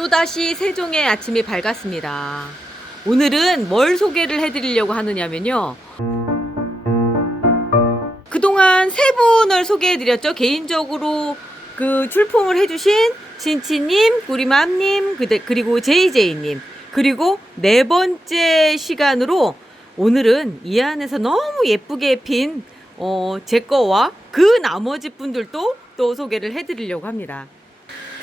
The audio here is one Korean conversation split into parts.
또다시 세종의 아침이 밝았습니다. 오늘은 뭘 소개를 해드리려고 하느냐면요. 그동안 세 분을 소개해드렸죠. 개인적으로 그 출품을 해주신 진치님, 구리맘님, 그대- 그리고 제이제이님. 그리고 네 번째 시간으로 오늘은 이 안에서 너무 예쁘게 핀, 어, 제 거와 그 나머지 분들도 또 소개를 해드리려고 합니다.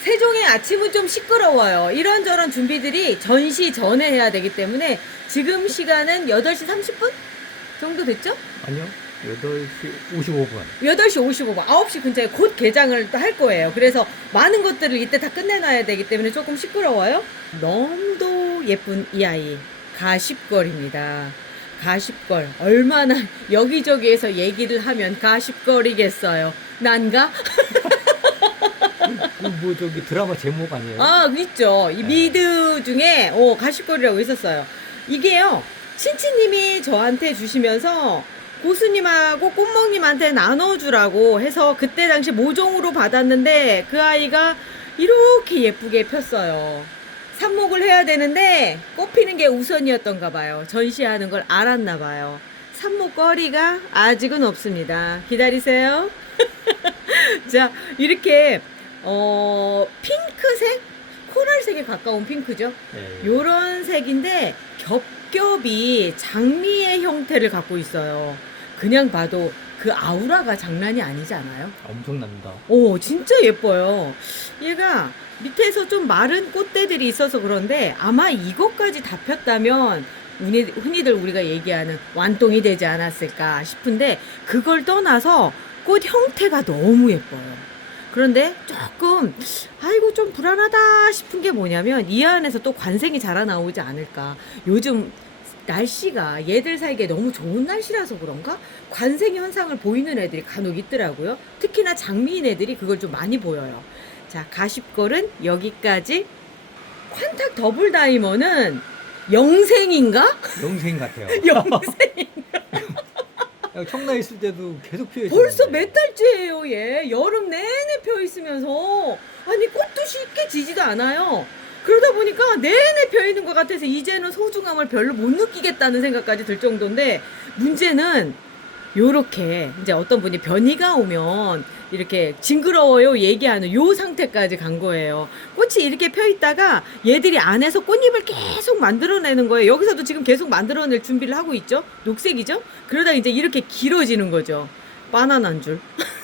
세종의 아침은 좀 시끄러워요. 이런저런 준비들이 전시 전에 해야 되기 때문에 지금 시간은 8시 30분 정도 됐죠? 아니요. 8시 55분. 8시 55분, 9시 근처에 곧 개장을 또 할 거예요. 그래서 많은 것들을 이때 다 끝내놔야 되기 때문에 조금 시끄러워요. 너무도 예쁜 이 아이. 가십걸입니다. 가십걸. 얼마나 여기저기에서 얘기를 하면 가십걸이겠어요. 난가? 뭐 저기 드라마 제목 아니에요? 아, 있죠. 이 네. 미드 중에, 어, 가십걸이라고 있었어요. 이게요, 친치님이 저한테 주시면서 고수님하고 꽃먹님한테 나눠주라고 해서 그때 당시 모종으로 받았는데 그 아이가 이렇게 예쁘게 폈어요. 삽목을 해야 되는데 꽃 피는 게 우선이었던가 봐요. 전시하는 걸 알았나 봐요. 삽목 거리가 아직은 없습니다. 기다리세요. 자, 이렇게 어, 핑크색? 코랄색에 가까운 핑크죠. 네. 요런 색인데 겹겹이 장미의 형태를 갖고 있어요. 그냥 봐도 그 아우라가 장난이 아니지 않아요? 엄청납니다. 오, 진짜 예뻐요. 얘가 밑에서 좀 마른 꽃대들이 있어서 그런데 아마 이것까지 다 폈다면 흔히, 흔히들 우리가 얘기하는 완똥이 되지 않았을까 싶은데 그걸 떠나서 꽃 형태가 너무 예뻐요. 그런데 조금 아이고 좀 불안하다 싶은 게 뭐냐면 이 안에서 또 관생이 자라 나오지 않을까. 요즘 날씨가 얘들 살기에 너무 좋은 날씨라서 그런가? 관생 현상을 보이는 애들이 간혹 있더라고요. 특히나 장미인 애들이 그걸 좀 많이 보여요. 자, 가십걸은 여기까지. 콴탁 더블 다이머는 영생인가? 영생 같아요. 영생. 청라에 있을 때도 계속 피어 있어요. 벌써 몇 달째예요, 얘. 여름 내내 펴 있으면서 아니 꽃도 쉽게 지지도 않아요. 그러다 보니까 내내 펴 있는 것 같아서 이제는 소중함을 별로 못 느끼겠다는 생각까지 들 정도인데 문제는 요렇게 이제 어떤 분이 변이가 오면 이렇게 징그러워요 얘기하는 요 상태까지 간 거예요. 꽃이 이렇게 펴 있다가 얘들이 안에서 꽃잎을 계속 만들어내는 거예요. 여기서도 지금 계속 만들어낼 준비를 하고 있죠. 녹색이죠. 그러다 이제 이렇게 길어지는 거죠. 바나나인 줄.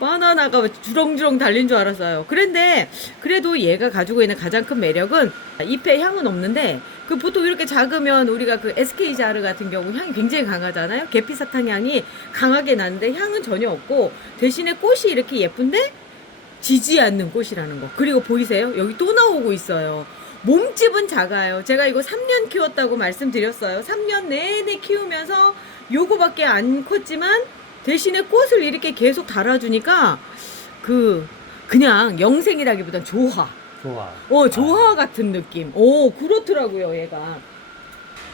바나나가 주렁주렁 달린 줄 알았어요. 그런데 그래도 얘가 가지고 있는 가장 큰 매력은 잎에 향은 없는데 그 보통 이렇게 작으면 우리가 그 SK 자르 같은 경우 향이 굉장히 강하잖아요. 계피 사탕 향이 강하게 나는데 향은 전혀 없고 대신에 꽃이 이렇게 예쁜데 지지 않는 꽃이라는 거. 그리고 보이세요? 여기 또 나오고 있어요. 몸집은 작아요. 제가 이거 3년 키웠다고 말씀드렸어요. 3년 내내 키우면서 요거밖에 안 컸지만 대신에 꽃을 이렇게 계속 달아주니까 그 그냥 영생이라기보단 조화. 좋아. 어, 조화 같은 느낌. 오, 그렇더라고요, 얘가.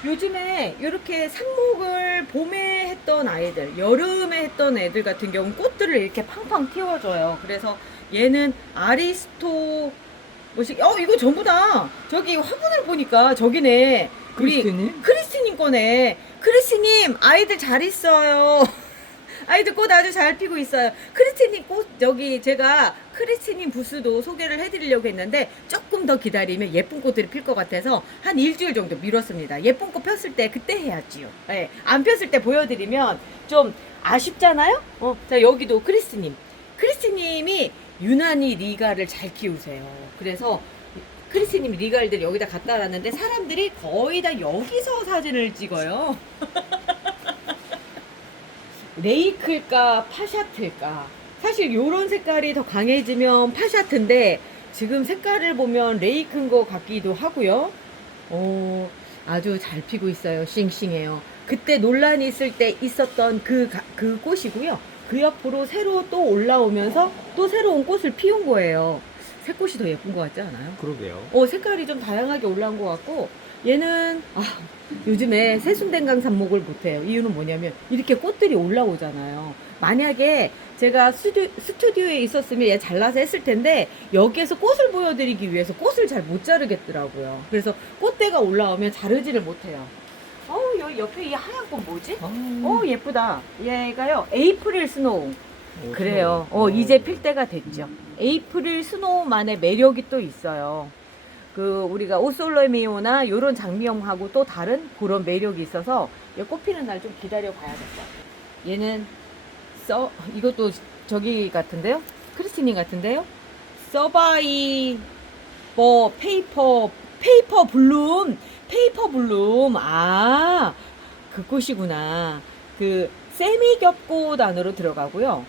요즘에 이렇게 삽목을 봄에 했던 아이들, 여름에 했던 애들 같은 경우는 꽃들을 이렇게 팡팡 틔워줘요. 그래서 얘는 아리스토, 뭐시, 어, 이거 전부 다, 저기 화분을 보니까 저기네. 우리 크리스티님? 크리스티님 거네. 크리스님, 아이들 잘 있어요. 아이들 꽃 아주 잘 피고 있어요. 크리스티님 꽃, 여기 제가 크리스티님 부스도 소개를 해드리려고 했는데 조금 더 기다리면 예쁜 꽃들이 필 것 같아서 한 일주일 정도 미뤘습니다. 예쁜 꽃 폈을 때 그때 해야지요. 예, 안 폈을 때 보여드리면 좀 아쉽잖아요? 어, 자, 여기도 크리스티님. 크리스티님이 유난히 리가를 잘 키우세요. 그래서 크리스티님 리갈들 여기다 갖다 놨는데 사람들이 거의 다 여기서 사진을 찍어요. 레이클까 파샤트일까? 사실 요런 색깔이 더 강해지면 파샤트인데 지금 색깔을 보면 레이크인 것 같기도 하고요. 어, 아주 잘 피고 있어요. 싱싱해요. 그때 논란이 있을 때 있었던 그, 가- 그 꽃이고요. 그 옆으로 새로 또 올라오면서 또 새로운 꽃을 피운 거예요. 새꽃이 더 예쁜 것 같지 않아요? 그러게요. 어, 색깔이 좀 다양하게 올라온 것 같고, 얘는, 아, 요즘에 새순댕강 삽목을 못해요. 이유는 뭐냐면, 이렇게 꽃들이 올라오잖아요. 만약에 제가 스튜, 스튜디오 에 있었으면 얘 잘라서 했을 텐데, 여기에서 꽃을 보여드리기 위해서 꽃을 잘 못 자르겠더라고요. 그래서 꽃대가 올라오면 자르지를 못해요. 어우, 여기 옆에 이 하얀 꽃 뭐지? 아, 어, 예쁘다. 얘가요, 에이프릴 스노우. 오, 그래요. 스노우. 어, 이제 필 때가 됐죠. 에이프릴 스노우만의 매력이 또 있어요. 그 우리가 오솔로미오나 요런 장미형하고 또 다른 그런 매력이 있어서 얘 꽃피는 날 좀 기다려 봐야겠다. 얘는 써 이것도 저기 같은데요? 크리스티닌 같은데요? 서바이 뭐 페이퍼 페이퍼 블룸 페이퍼 블룸 아 그 꽃이구나 그 세미겹꽃 안으로 들어가고요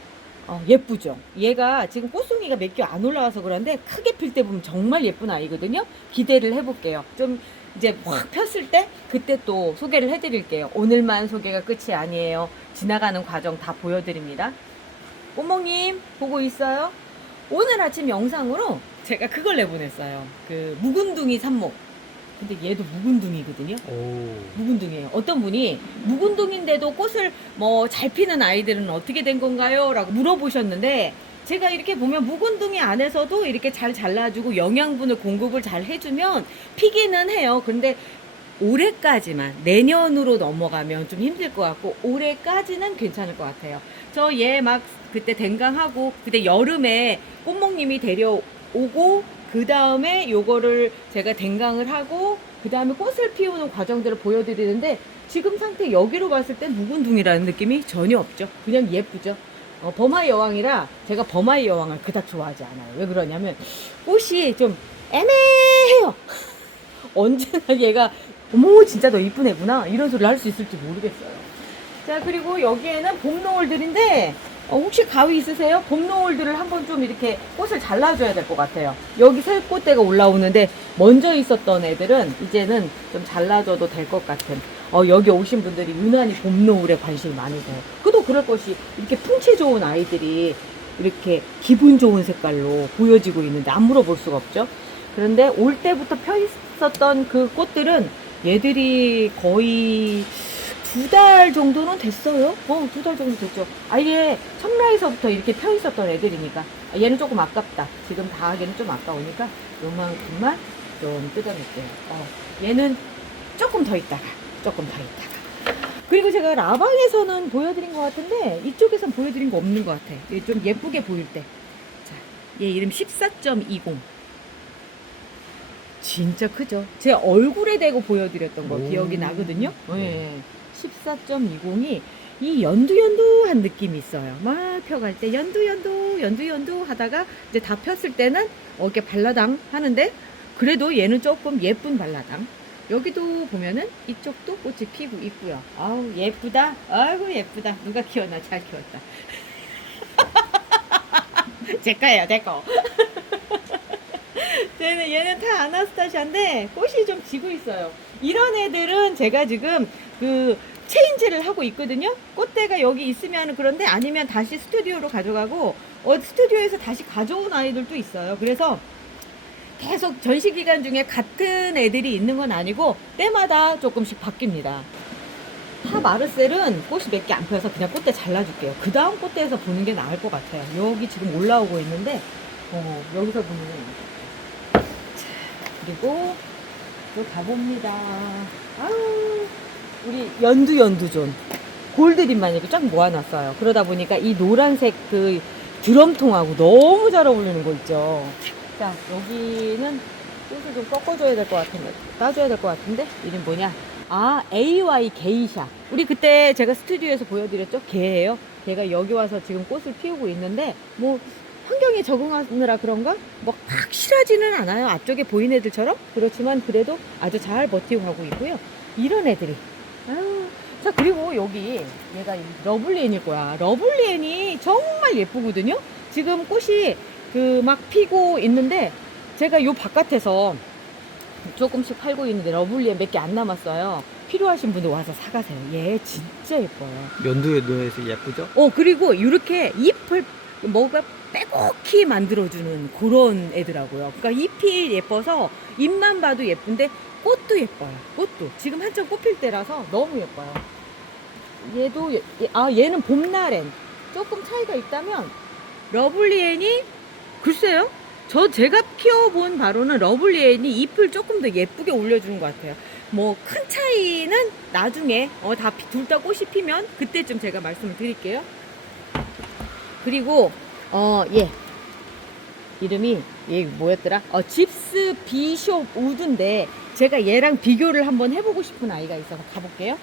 어, 예쁘죠 얘가 지금 꽃송이가 몇 개 안 올라와서 그런데 크게 필 때 보면 정말 예쁜 아이거든요 기대를 해볼게요 좀 이제 확 폈을 때 그때 또 소개를 해드릴게요 오늘만 소개가 끝이 아니에요 지나가는 과정 다 보여드립니다 꼬몽님 보고 있어요? 오늘 아침 영상으로 제가 그걸 내보냈어요. 그 묵은둥이 삽목. 근데 얘도 묵은둥이거든요. 오. 묵은둥이에요. 어떤 분이 묵은둥인데도 꽃을 뭐 잘 피는 아이들은 어떻게 된 건가요? 라고 물어보셨는데 제가 이렇게 보면 묵은둥이 안에서도 이렇게 잘 잘라주고 영양분을 공급을 잘 해주면 피기는 해요. 근데 올해까지만 내년으로 넘어가면 좀 힘들 것 같고 올해까지는 괜찮을 것 같아요. 저 얘 막 그때 댕강하고 그때 여름에 꽃목님이 데려오고 그 다음에 요거를 제가 댕강을 하고 그 다음에 꽃을 피우는 과정들을 보여드리는데 지금 상태 여기로 봤을 땐 묵은둥이라는 느낌이 전혀 없죠. 그냥 예쁘죠. 어, 범아의 여왕이라 제가 범아의 여왕을 그닥 좋아하지 않아요. 왜 그러냐면 꽃이 좀 애매해요. 언제나 얘가 어머 진짜 너 이쁜 애구나 이런 소리를 할 수 있을지 모르겠어요. 자 그리고 여기에는 봄 노을들인데 어, 혹시 가위 있으세요? 봄 노을들을 한번 좀 이렇게 꽃을 잘라줘야 될 것 같아요. 여기 새 꽃대가 올라오는데 먼저 있었던 애들은 이제는 좀 잘라줘도 될 것 같은. 어, 여기 오신 분들이 유난히 봄 노을에 관심이 많으세요. 그도 그럴 것이 이렇게 풍채 좋은 아이들이 이렇게 기분 좋은 색깔로 보여지고 있는데 안 물어볼 수가 없죠. 그런데 올 때부터 펴 있었던 그 꽃들은 얘들이 거의 두 달 정도는 됐어요. 어, 두 달 정도 됐죠. 아예 첫날에서부터 이렇게 펴 있었던 애들이니까. 아, 얘는 조금 아깝다. 지금 다 하기는 좀 아까우니까 요만큼만 좀 뜯어낼게요. 어, 얘는 조금 더 있다가, 조금 더 있다가. 그리고 제가 라방에서는 보여드린 것 같은데 이쪽에선 보여드린 거 없는 것 같아. 얘좀 예쁘게 보일 때. 자, 얘 이름 14.20. 진짜 크죠? 제 얼굴에 대고 보여드렸던 거 오. 기억이 나거든요. 네. 예. 14.20이 이 연두연두한 느낌이 있어요. 막 펴갈 때 연두연두, 연두연두 하다가 이제 다 폈을 때는 어, 이렇게 발라당 하는데 그래도 얘는 조금 예쁜 발라당. 여기도 보면은 이쪽도 꽃이 피고 있고요. 아우 예쁘다. 아이고 예쁘다. 누가 키웠나 잘 키웠다. 제 거예요, 제 거. 얘는, 얘는 다 아나스타샤인데 꽃이 좀 지고 있어요. 이런 애들은 제가 지금 그 체인지를 하고 있거든요. 꽃대가 여기 있으면 그런데 아니면 다시 스튜디오로 가져가고 어, 스튜디오에서 다시 가져온 아이들도 있어요. 그래서 계속 전시 기간 중에 같은 애들이 있는 건 아니고 때마다 조금씩 바뀝니다. 파 마르셀은 꽃이 몇 개 안 펴서 그냥 꽃대 잘라줄게요. 그 다음 꽃대에서 보는 게 나을 것 같아요. 여기 지금 올라오고 있는데 어, 여기서 보면 자, 그리고 또 가봅니다. 아우 우리 연두 연두존 골드립만 이렇게 쫙 모아놨어요. 그러다 보니까 이 노란색 그 드럼통하고 너무 잘 어울리는 거 있죠. 자 여기는 꽃을 좀 꺾어줘야 될 것 같은데 따줘야 될 것 같은데 이름 뭐냐? 아 AY 게이샤. 우리 그때 제가 스튜디오에서 보여드렸죠? 걔예요. 걔가 여기 와서 지금 꽃을 피우고 있는데 뭐 환경에 적응하느라 그런가? 뭐 확실하지는 않아요. 앞쪽에 보이는 애들처럼. 그렇지만 그래도 아주 잘 버티고 가고 있고요. 이런 애들이. 자, 그리고 여기 얘가 이 러블리엔일 거야. 러블리엔이 정말 예쁘거든요? 지금 꽃이 그 막 피고 있는데 제가 요 바깥에서 조금씩 팔고 있는데 러블리엔 몇 개 안 남았어요. 필요하신 분들 와서 사가세요. 얘 진짜 예뻐요. 연두에 놓여서 예쁘죠? 어 그리고 이렇게 잎을 뭐가 빼곡히 만들어주는 그런 애더라고요. 그러니까 잎이 예뻐서 잎만 봐도 예쁜데 꽃도 예뻐요. 꽃도 지금 한참 꽃필 때라서 너무 예뻐요. 얘도 예- 예- 아 얘는 봄나렌 조금 차이가 있다면 러블리엔이 글쎄요. 저 제가 키워본 바로는 러블리엔이 잎을 조금 더 예쁘게 올려주는 것 같아요. 뭐 큰 차이는 나중에 어, 다둘 다 꽃이 피면 그때쯤 제가 말씀을 드릴게요. 그리고 어 예. 이름이 얘 뭐였더라? 어 집스 비숍 우드인데 제가 얘랑 비교를 한번 해보고 싶은 아이가 있어서 가볼게요.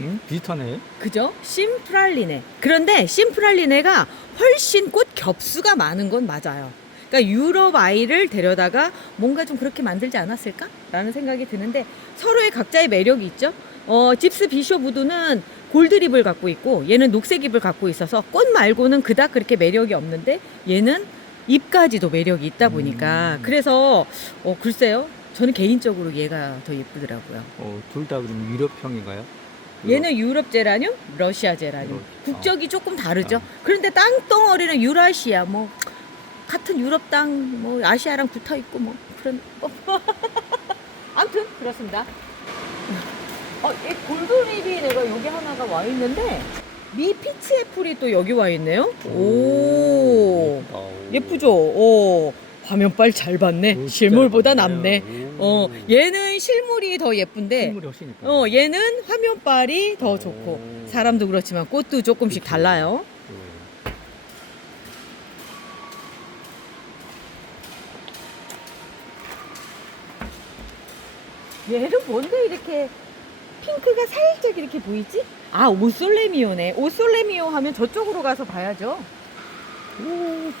응? 비슷하네. 그죠? 심프랄리네. 그런데 심프랄리네가 훨씬 꽃 겹수가 많은 건 맞아요. 그러니까 유럽 아이를 데려다가 뭔가 좀 그렇게 만들지 않았을까? 라는 생각이 드는데 서로의 각자의 매력이 있죠. 어, 집스 비쇼 부두는 골드립을 갖고 있고 얘는 녹색잎을 갖고 있어서 꽃 말고는 그닥 그렇게 매력이 없는데 얘는 잎까지도 매력이 있다 보니까 음. 그래서 어, 글쎄요. 저는 개인적으로 얘가 더 예쁘더라고요. 어, 둘 다 그럼 유럽형인가요? 얘는 유럽 제라늄, 러시아 제라늄. 유럽. 국적이 조금 다르죠. 아. 그런데 땅덩어리는 유라시아, 뭐 같은 유럽 땅, 뭐 아시아랑 붙어 있고 뭐 그런. 아무튼 그렇습니다. 어, 이 골드립이 내가 여기 하나가 와 있는데 미 피치 애플이 또 여기 와 있네요. 오. 예쁘죠. 오, 화면빨 잘 봤네. 오, 실물보다 남네. 예쁘네요. 어, 오. 얘는 실물이 더 예쁜데. 실물이 훨씬 예쁘네. 어, 얘는 화면빨이 더 오. 좋고 사람도 그렇지만 꽃도 조금씩 그쵸. 달라요. 어. 얘는 뭔데 이렇게 핑크가 살짝 이렇게 보이지? 아, 오솔레미오네. 오솔레미오 하면 저쪽으로 가서 봐야죠. 오,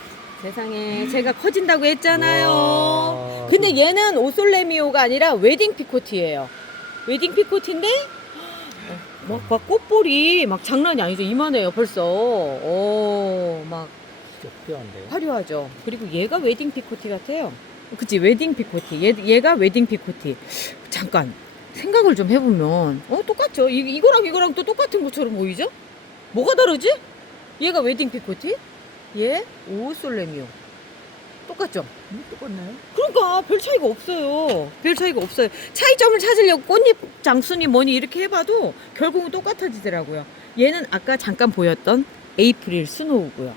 세상에 제가 커진다고 했잖아요. 와. 근데 얘는 오솔레미오가 아니라 웨딩 피코티예요. 웨딩 피코티인데 막, 막 꽃볼이 막 장난이 아니죠. 이만해요, 벌써. 오, 막 필요한데. 화려하죠. 그리고 얘가 웨딩 피코티 같아요. 그치, 웨딩 피코티. 얘, 얘가 웨딩 피코티. 잠깐, 생각을 좀 해보면, 어, 똑같죠. 이, 이거랑 이거랑 또 똑같은 것처럼 보이죠? 뭐가 다르지? 얘가 웨딩 피코티? 얘, 오솔레미오. 똑같죠? 음, 똑같네. 그러니까 별 차이가 없어요. 별 차이가 없어요. 차이점을 찾으려고 꽃잎 장순이 뭐니 이렇게 해봐도 결국은 똑같아지더라고요. 얘는 아까 잠깐 보였던 에이프릴 스노우고요.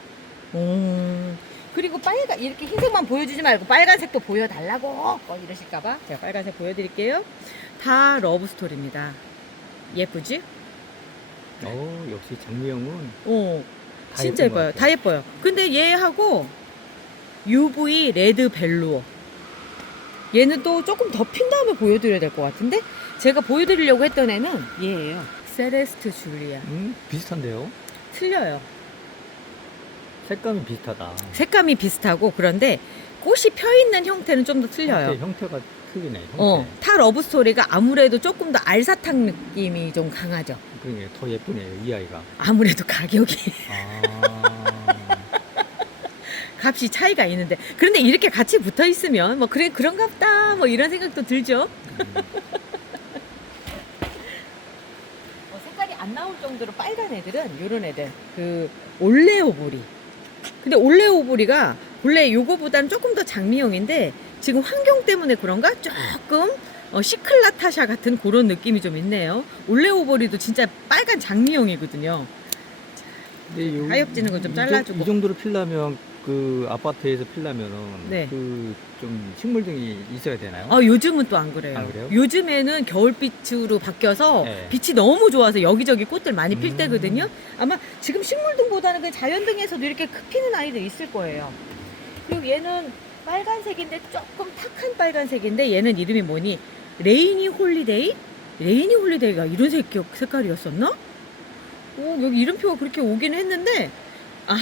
음, 그리고 빨간 이렇게 흰색만 보여주지 말고 빨간색도 보여달라고 어, 이러실까봐 제가 빨간색 보여드릴게요. 다 러브 스토리입니다. 예쁘지? 어, 역시 장미형은 어, 다 진짜 예쁜 것 예뻐요. 같아요. 다 예뻐요. 근데 얘하고 UV 레드 벨루어. 얘는 또 조금 더 핀 다음에 보여드려야 될 것 같은데 제가 보여드리려고 했던 애는 얘예요. 세레스트 줄리아. 음, 비슷한데요? 틀려요. 색감이 비슷하다. 색감이 비슷하고 그런데 꽃이 펴 있는 형태는 좀 더 틀려요. 형태, 형태 가 틀리네. 형태. 어, 타 러브 스토리가 아무래도 조금 더 알사탕 느낌이 좀 강하죠. 그러게 더 예쁘네요, 이 아이가. 아무래도 가격이 아. 값이 차이가 있는데 그런데 이렇게 같이 붙어 있으면 뭐 그래 그런가 보다 뭐 이런 생각도 들죠. 어, 색깔이 안 나올 정도로 빨간 애들은 요런 애들 그 올레오보리. 근데 올레오보리가 원래 요거보다는 조금 더 장미형인데 지금 환경 때문에 그런가 조금 어, 시클라타샤 같은 그런 느낌이 좀 있네요. 올레오보리도 진짜 빨간 장미형이거든요. 근데 요- 가엾지는 건좀 이 정- 잘라주고. 이 정도로 필라면 그 아파트에서 필라면은 네. 그 좀 식물 등이 있어야 되나요? 아 요즘은 또 안 그래요. 안 그래요? 요즘에는 겨울빛으로 바뀌어서 네. 빛이 너무 좋아서 여기저기 꽃들 많이 필 음. 때거든요. 아마 지금 식물등보다는 그 자연등에서도 이렇게 크- 피는 아이들 있을 거예요. 그리고 얘는 빨간색인데 조금 탁한 빨간색인데 얘는 이름이 뭐니? 레이니 홀리데이? 레이니 홀리데이가 이런 색, 색깔이었었나? 오, 여기 이름표가 그렇게 오긴 했는데 아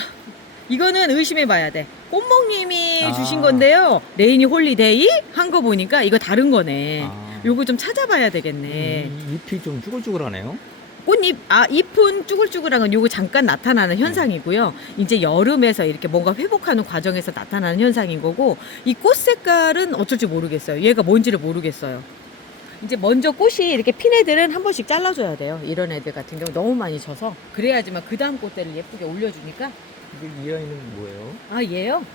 이거는 의심해 봐야 돼. 꽃목님이 아. 주신 건데요. 레이니 홀리데이 한 거 보니까 이거 다른 거네. 아. 요거 좀 찾아봐야 되겠네. 음, 잎이 좀 쭈글쭈글하네요. 꽃잎, 아, 잎은 쭈글쭈글한 건 요거 잠깐 나타나는 현상이고요. 이제 여름에서 이렇게 뭔가 회복하는 과정에서 나타나는 현상인 거고, 이 꽃 색깔은 어쩔지 모르겠어요. 얘가 뭔지를 모르겠어요. 이제 먼저 꽃이 이렇게 핀 애들은 한 번씩 잘라줘야 돼요. 이런 애들 같은 경우 너무 많이 져서 그래야지만 그 다음 꽃대를 예쁘게 올려주니까 이게 이 아이는 뭐예요? 아 얘요?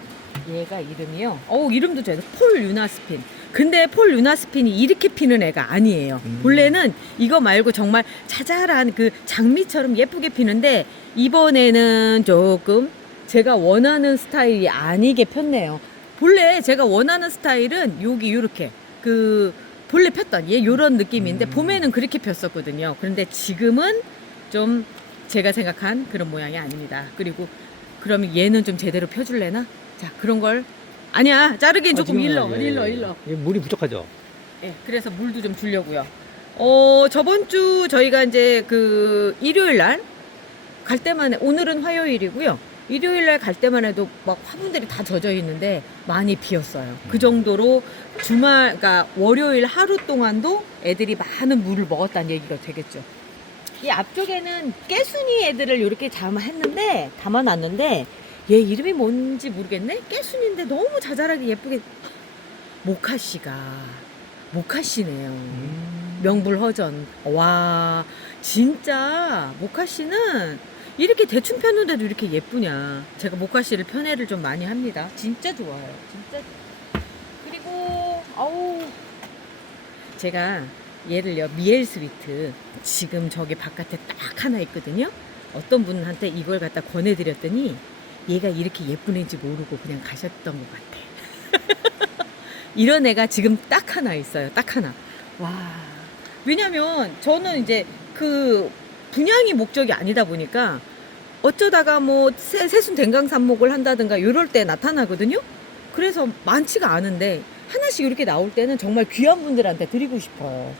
얘가 이름이요. 어우 이름도 좋아요. 폴 유나스핀. 근데 폴 유나스핀이 이렇게 피는 애가 아니에요. 음. 본래는 이거 말고 정말 자잘한 그 장미처럼 예쁘게 피는데 이번에는 조금 제가 원하는 스타일이 아니게 폈네요. 본래 제가 원하는 스타일은 여기 요렇게 그 본래 폈던 얘 요런 느낌인데 음. 봄에는 그렇게 폈었거든요. 그런데 지금은 좀 제가 생각한 그런 모양이 아닙니다. 그리고 그러면 얘는 좀 제대로 펴줄래나? 자 그런 걸 아니야 자르기엔 아, 조금 일러 예, 예. 일러 일러 이게 물이 부족하죠? 예, 그래서 물도 좀 주려고요. 어, 저번 주 저희가 이제 그 일요일 날 갈 때만 해, 오늘은 화요일이고요. 일요일 날 갈 때만 해도 막 화분들이 다 젖어 있는데 많이 비었어요. 그 음. 정도로 주말, 그러니까 월요일 하루 동안도 애들이 많은 물을 먹었다는 얘기가 되겠죠. 이 앞쪽에는 깨순이 애들을 이렇게 담아했는데, 담아놨는데, 얘 이름이 뭔지 모르겠네? 깨순인데 너무 자잘하게 예쁘게. 모카 씨가, 모카 씨네요. 음. 명불허전. 와, 진짜 모카 씨는 이렇게 대충 폈는데도 이렇게 예쁘냐. 제가 모카 씨를 편애를 좀 많이 합니다. 진짜 좋아요. 진짜. 그리고, 아우. 제가 얘를요, 미엘 스위트. 지금 저기 바깥에 딱 하나 있거든요. 어떤 분한테 이걸 갖다 권해드렸더니 얘가 이렇게 예쁜 애인지 모르고 그냥 가셨던 것 같아. 이런 애가 지금 딱 하나 있어요. 딱 하나. 와. 왜냐면 저는 이제 그 분양이 목적이 아니다 보니까 어쩌다가 뭐 새, 새순 댕강산목을 한다든가 이럴 때 나타나거든요. 그래서 많지가 않은데 하나씩 이렇게 나올 때는 정말 귀한 분들한테 드리고 싶어요.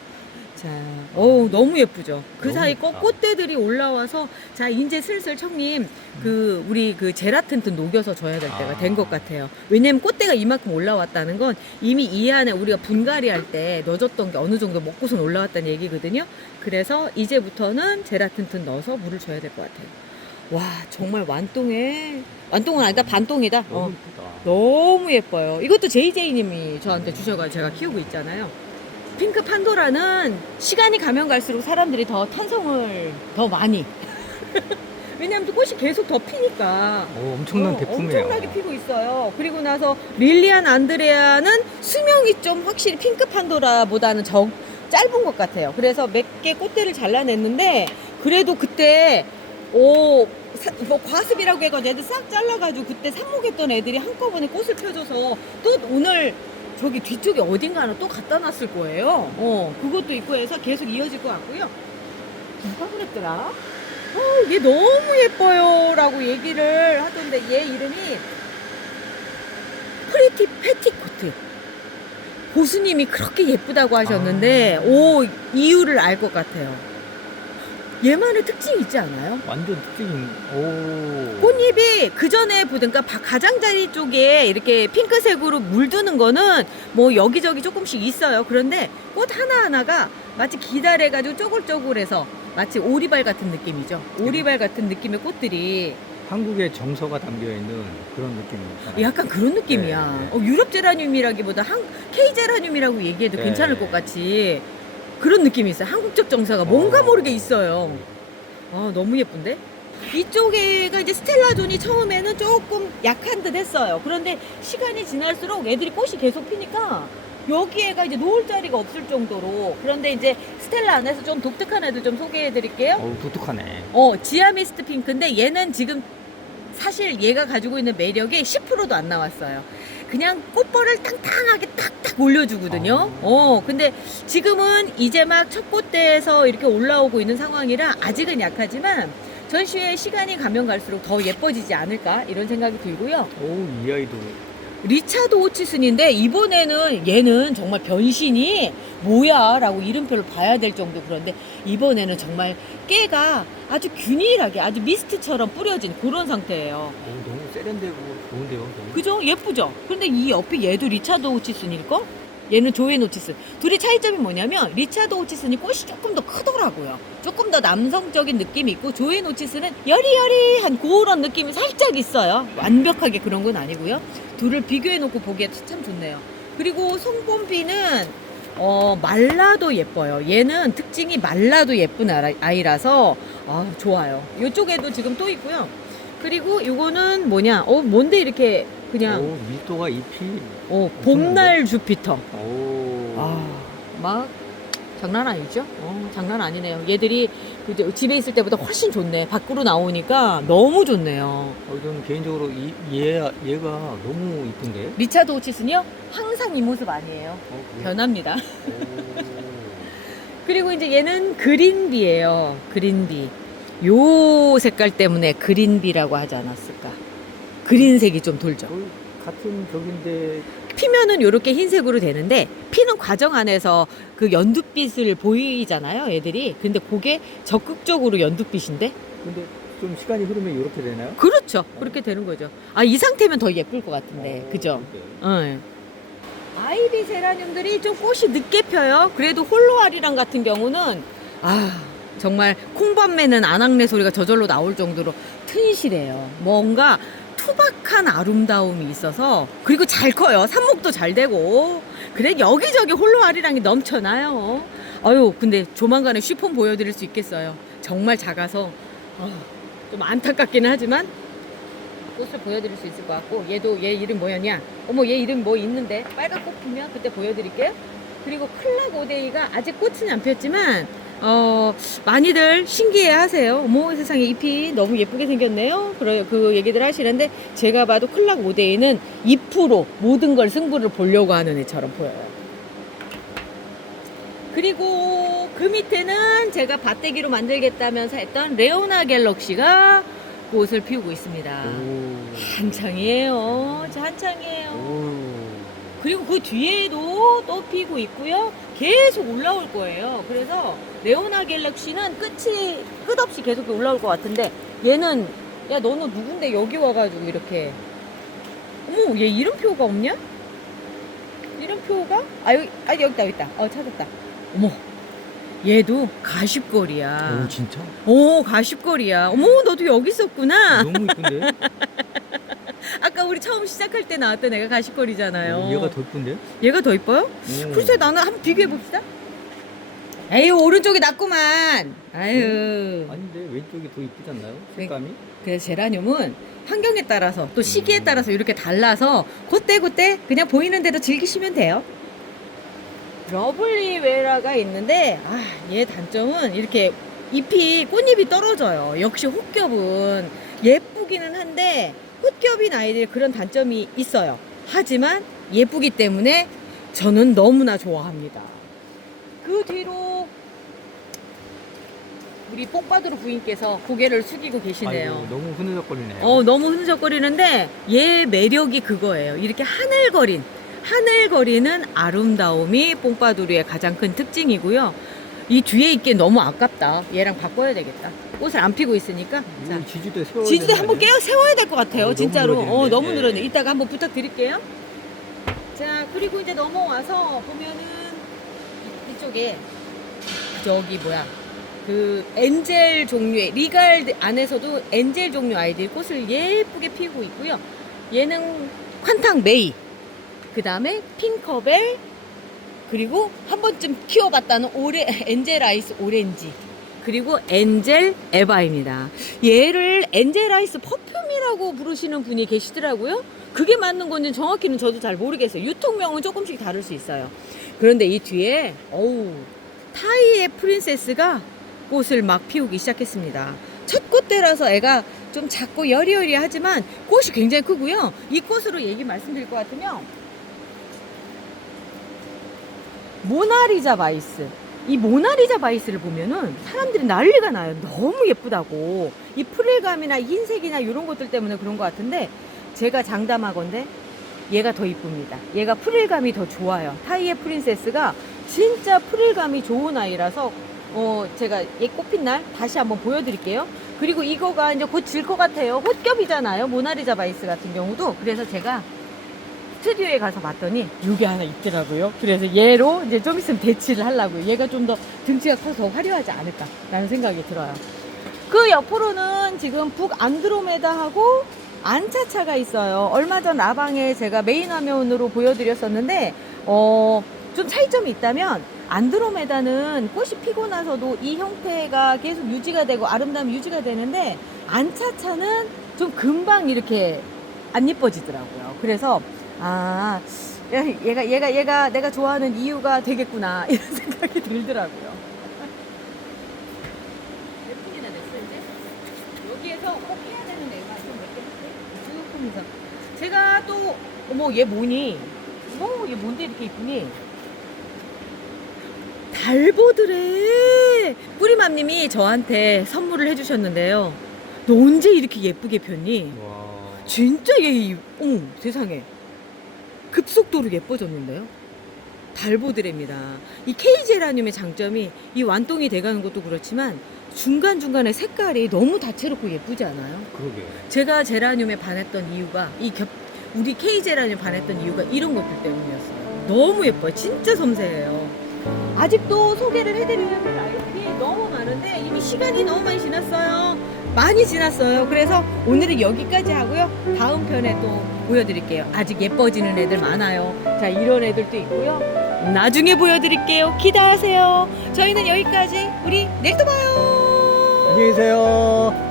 자, 오 너무 예쁘죠. 그 너무 사이 예쁘다. 꽃 꽃대들이 올라와서 자 이제 슬슬 청님 그 우리 그 제라틴트 녹여서 줘야 될 때가 아. 된 것 같아요. 왜냐면 꽃대가 이만큼 올라왔다는 건 이미 이 안에 우리가 분갈이 할 때 넣어줬던 게 어느 정도 먹고선 올라왔다는 얘기거든요. 그래서 이제부터는 제라틴트 넣어서 물을 줘야 될 것 같아요. 와 정말 완똥에 완똥은 아니다 반똥이다. 너무 어. 예쁘다. 너무 예뻐요. 이것도 JJ님이 저한테 주셔가지고 제가 키우고 있잖아요. 핑크 판도라는 시간이 가면 갈수록 사람들이 더 탄성을 더 많이. 왜냐하면 또 꽃이 계속 더 피니까. 오, 엄청난 어, 대품이에요. 엄청나게 피고 있어요. 그리고 나서 릴리안 안드레아는 수명이 좀 확실히 핑크 판도라보다는 적 짧은 것 같아요. 그래서 몇 개 꽃대를 잘라냈는데 그래도 그때 오. 사- 뭐 과습이라고 해가지고 애들 싹 잘라가지고 그때 삽목했던 애들이 한꺼번에 꽃을 펴줘서 또 오늘 저기 뒤쪽에 어딘가 하나 또 갖다 놨을 거예요. 어, 그것도 있고 해서 계속 이어질 것 같고요. 누가 그랬더라? 어, 얘 너무 예뻐요. 라고 얘기를 하던데 얘 이름이 프리티 패티코트. 고수님이 그렇게 예쁘다고 하셨는데, 아. 오, 이유를 알 것 같아요. 얘만의 특징이 있지 않아요? 완전 특징인. 오. 꽃잎이 그 전에 보든가 바- 가장자리 쪽에 이렇게 핑크색으로 물드는 거는 뭐 여기저기 조금씩 있어요. 그런데 꽃 하나하나가 마치 기다려가지고 쪼글쪼글해서 마치 오리발 같은 느낌이죠. 오리발 같은 느낌의 꽃들이 한국의 정서가 담겨 있는 그런 느낌입니다. 약간 그런 느낌이야. 네, 네. 어, 유럽 제라늄이라기보다 한, K 제라늄이라고 얘기해도 네. 괜찮을 것 같이 그런 느낌이 있어요. 한국적 정서가 뭔가 어. 모르게 있어요. 아, 너무 예쁜데? 이쪽에가 이제 스텔라존이 처음에는 조금 약한 듯 했어요. 그런데 시간이 지날수록 애들이 꽃이 계속 피니까 여기에가 이제 놓을 자리가 없을 정도로 그런데 이제 스텔라 안에서 좀 독특한 애들 좀 소개해 드릴게요. 어우, 독특하네. 어, 지아미스트 핑크인데 얘는 지금 사실 얘가 가지고 있는 매력이 10%도 안 나왔어요. 그냥 꽃벌을 땅땅하게 탁탁 올려주거든요. 아. 어, 근데 지금은 이제 막 첫 꽃대에서 이렇게 올라오고 있는 상황이라 아직은 약하지만 전시회 시간이 가면 갈수록 더 예뻐지지 않을까 이런 생각이 들고요. 오, 이 아이도. 리차드 호치슨인데 이번에는 얘는 정말 변신이 뭐야 라고 이름표를 봐야 될 정도 그런데 이번에는 정말 깨가 아주 균일하게 아주 미스트처럼 뿌려진 그런 상태예요 오, 너무 세련되고 좋은데요. 너무. 그죠? 예쁘죠? 근데 이 옆에 얘도 리차드 호치슨일걸? 얘는 조앤 호치슨 둘이 차이점이 뭐냐면 리차드 호치슨이 꽃이 조금 더 크더라고요 조금 더 남성적인 느낌이 있고 조앤 호치슨은 여리여리한 그런 느낌이 살짝 있어요 완벽하게 그런 건 아니고요 둘을 비교해 놓고 보기에 참 좋네요. 그리고 송봄비는 어, 말라도 예뻐요. 얘는 특징이 말라도 예쁜 아이라서 아, 좋아요. 이쪽에도 지금 또 있고요. 그리고 이거는 뭐냐? 어, 뭔데 이렇게 그냥 오, 밀도가 잎이. 어, 봄날 주피터. 오. 아, 막 장난 아니죠? 어, 장난 아니네요. 얘들이 이제 집에 있을 때보다 훨씬 좋네. 밖으로 나오니까 너무 좋네요. 어, 저는 개인적으로 이, 얘, 얘가 너무 이쁜데? 리차드 오치스는요, 항상 이 모습 아니에요. 어, 그래요? 변합니다. 오. 그리고 이제 얘는 그린비예요. 그린비. 요 색깔 때문에 그린비라고 하지 않았을까? 그린색이 좀 돌죠. 거의 같은 벽인데 피면은 이렇게 흰색으로 되는데 피는 과정 안에서 그 연두빛을 보이잖아요, 애들이. 근데 그게 적극적으로 연두빛인데? 근데 좀 시간이 흐르면 이렇게 되나요? 그렇죠. 그렇게 되는 거죠. 아, 이 상태면 더 예쁠 것 같은데. 오, 그죠? 그렇게. 응. 아이비 제라늄들이 좀 꽃이 늦게 펴요. 그래도 홀로아리랑 같은 경우는 아 정말 콩밤매는 안악내 소리가 저절로 나올 정도로 튼실해요. 뭔가 투박한 아름다움이 있어서 그리고 잘 커요. 삽목도 잘 되고 그래 여기저기 홀로 아리랑이 넘쳐나요. 아유 근데 조만간에 쉬폰 보여드릴 수 있겠어요. 정말 작아서 아, 좀 안타깝기는 하지만 꽃을 보여드릴 수 있을 것 같고 얘도 얘 이름 뭐였냐 어머 얘 이름 뭐 있는데 빨간 꽃 피면 그때 보여드릴게요 그리고 클락 오데이가 아직 꽃은 안 폈지만 어 많이들 신기해 하세요 어머 세상에 잎이 너무 예쁘게 생겼네요 그래 그 얘기들 하시는데 제가 봐도 클락 오데이는 잎으로 모든 걸 승부를 보려고 하는 애처럼 보여요 그리고 그 밑에는 제가 밭대기로 만들겠다면서 했던 레오나 갤럭시가 꽃을 피우고 있습니다. 오. 한창이에요. 저 한창이에요. 오. 그리고 그 뒤에도 또 피고 있고요. 계속 올라올 거예요. 그래서 레오나 갤럭시는 끝이 끝없이 계속 올라올 것 같은데 얘는 야 너는 누군데 여기 와가지고 이렇게 어머 얘 이름표가 없냐? 이름표가? 아 여기 아 여기 있다 여기 있다. 어 찾았다. 어머 얘도 가십거리야. 오, 진짜? 오 가십거리야. 어머 너도 여기 있었구나. 너무 이쁜데? 아까 우리 처음 시작할 때 나왔던 애가 가십거리잖아요. 오, 얘가 더 이쁜데? 얘가 더 이뻐요? 오. 글쎄 나는 한번 비교해 봅시다. 에휴 오른쪽이 낫구만. 아유. 아닌데 왼쪽이 더 이쁘지 않나요? 네. 색감이? 그래서 제라늄은 환경에 따라서 또 시기에 음. 따라서 이렇게 달라서 그때 그때 그냥 보이는 대로 즐기시면 돼요. 러블리 웨라가 있는데 아, 얘 단점은 이렇게 잎이 꽃잎이 떨어져요. 역시 혹겹은 예쁘기는 한데 혹겹인 아이들 그런 단점이 있어요. 하지만 예쁘기 때문에 저는 너무나 좋아합니다. 그 뒤로 우리 뽕바드로 부인께서 고개를 숙이고 계시네요. 아이고, 너무 흐느적거리네요. 어, 너무 흔적거리는데 얘 매력이 그거예요. 이렇게 하늘거린, 하늘거리는 아름다움이 뽕바두리의 가장 큰 특징이고요. 이 뒤에 있기엔 너무 아깝다. 얘랑 바꿔야 되겠다. 꽃을 안 피고 있으니까. 자, 이 지지대 세워야 지지대 되는 한번? 깨어 세워야 될 것 같아요. 어, 너무 진짜로. 어, 늘어지는데. 너무 네. 늘어네. 이따가 한번 부탁드릴게요. 자, 그리고 이제 넘어와서 보면은 이- 이쪽에 저기 뭐야. 그 엔젤 종류의 리갈 안에서도 엔젤 종류 아이들 꽃을 예쁘게 피우고 있고요. 얘는 환탕 메이. 그 다음에 핑커벨 그리고 한 번쯤 키워봤다는 오레 엔젤 아이스 오렌지. 그리고 엔젤 에바입니다. 얘를 엔젤 아이스 퍼퓸이라고 부르시는 분이 계시더라고요. 그게 맞는 건지 정확히는 저도 잘 모르겠어요. 유통명은 조금씩 다를 수 있어요. 그런데 이 뒤에 어우 타이의 프린세스가 꽃을 막 피우기 시작했습니다. 첫 꽃대라서 애가 좀 작고 여리여리하지만 꽃이 굉장히 크고요. 이 꽃으로 얘기 말씀드릴 것 같으면 모나리자 바이스. 이 모나리자 바이스를 보면은 사람들이 난리가 나요. 너무 예쁘다고. 이 프릴감이나 흰색이나 이런 것들 때문에 그런 것 같은데 제가 장담하건데 얘가 더 이쁩니다. 얘가 프릴감이 더 좋아요. 타이의 프린세스가 진짜 프릴감이 좋은 아이라서 어 제가 얘 꽃핀 날 다시 한번 보여드릴게요. 그리고 이거가 이제 곧 질 것 같아요. 꽃겹이잖아요. 모나리자 바이스 같은 경우도. 그래서 제가 스튜디오에 가서 봤더니 이게 하나 있더라고요. 그래서 얘로 이제 좀 있으면 대치를 하려고요. 얘가 좀 더 등치가 커서 더 화려하지 않을까라는 생각이 들어요. 그 옆으로는 지금 북 안드로메다하고 안차차가 있어요. 얼마 전 라방에 제가 메인 화면으로 보여드렸었는데, 어, 좀 차이점이 있다면 안드로메다는 꽃이 피고 나서도 이 형태가 계속 유지가 되고 아름다움이 유지가 되는데 안차차는 좀 금방 이렇게 안 예뻐지더라고요. 그래서 아 야, 얘가 얘가 얘가 내가 좋아하는 이유가 되겠구나 이런 생각이 들더라고요. 몇 분이나 됐어 이제? 여기에서 꼭 해야 되는 애가 좀몇개 하면서 제가 또 어머 얘 뭐니? 어머 얘 뭔데 이렇게 이쁘니? 달보드래 뿌리맘님이 저한테 선물을 해주셨는데요. 너 언제 이렇게 예쁘게 폈니? 와. 진짜 얘, 이- 어머 세상에 급속도로 예뻐졌는데요. 달보드레입니다. 이 케이제라늄의 장점이 이 완동이 돼가는 것도 그렇지만 중간 중간에 색깔이 너무 다채롭고 예쁘지 않아요? 그러게. 제가 제라늄에 반했던 이유가 이 겹, 우리 케이제라늄 반했던 이유가 이런 것들 때문이었어요. 너무 예뻐요. 진짜 섬세해요. 아직도 소개를 할 아이들이 너무 많은데 이미 시간이 너무 많이 지났어요. 많이 지났어요. 그래서 오늘은 여기까지 하고요. 다음 편에 또 보여드릴게요. 아직 예뻐지는 애들 많아요. 자, 이런 애들도 있고요. 나중에 보여드릴게요. 기대하세요. 저희는 여기까지. 우리 내일 또 봐요. 안녕히 계세요.